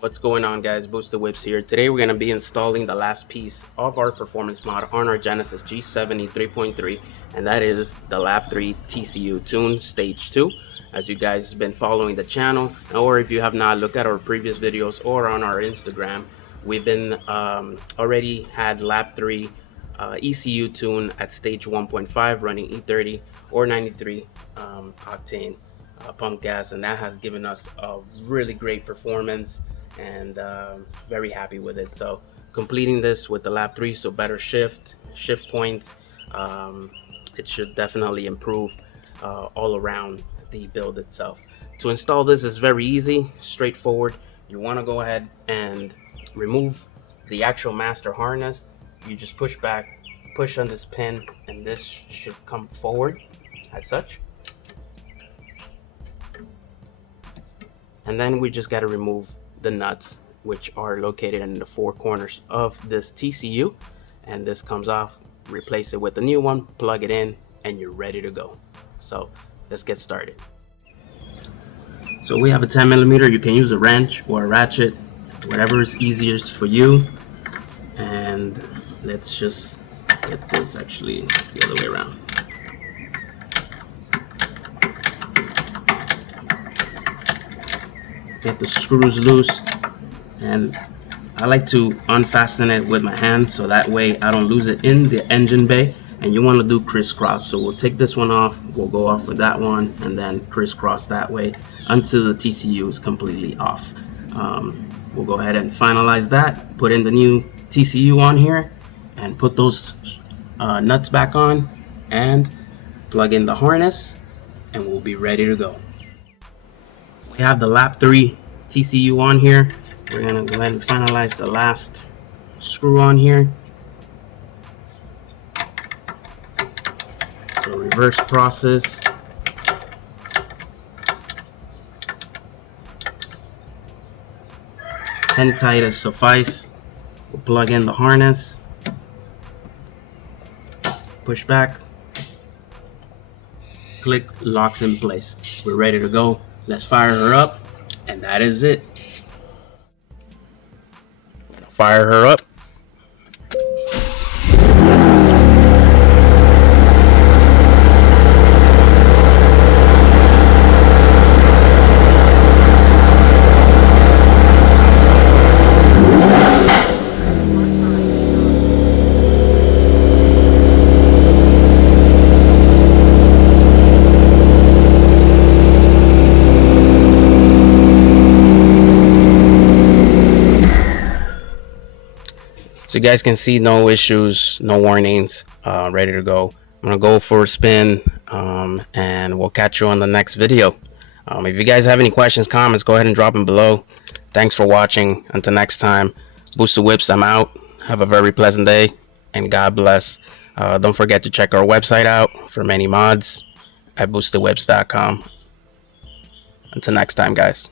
What's going on, guys? Boosted Whips here. Today we're going to be installing the last piece of our performance mod on our Genesis G70 3.3, and that is the LAP3 TCU Tune Stage 2. As you guys have been following the channel, or if you have not, look at our previous videos or on our Instagram. We've been already had LAP3 ECU tune at stage 1.5 running E30 or 93 octane pump gas, and that has given us a really great performance, and very happy with it. So completing this with the LAP3, so better shift points, it should definitely improve all around the build itself. To install this is very easy, straightforward. You want to go ahead and remove the actual master harness. You just push on this pin, and this should come forward as such. And then we just got to remove the nuts, which are located in the four corners of this TCU, and this comes off. Replace it with the new one, plug it in, and you're ready to go. So let's get started. So we have a 10mm. You can use a wrench or a ratchet, whatever is easiest for you. And let's just get this, actually it's the other way around. Get the screws loose, and I like to unfasten it with my hand so that way I don't lose it in the engine bay. And you want to do crisscross, so we'll take this one off, we'll go off with that one, and then crisscross that way until the TCU is completely off. We'll go ahead and finalize that, put in the new TCU on here, and put those nuts back on, and plug in the harness, and we'll be ready to go. We have the LAP3 TCU on here. We're gonna go ahead and finalize the last screw on here. So reverse process. Hand tight as suffice. We'll plug in the harness. Push back. Click, locks in place. We're ready to go. Let's fire her up, and that is it. Fire her up. So you guys can see no issues, no warnings, ready to go. I'm gonna go for a spin, and we'll catch you on the next video. If you guys have any questions, comments, go ahead and drop them below. Thanks for watching. Until next time, Boosted Whips, I'm out. Have a very pleasant day, and God bless. Don't forget to check our website out for many mods at boostedwhips.com. Until next time, guys.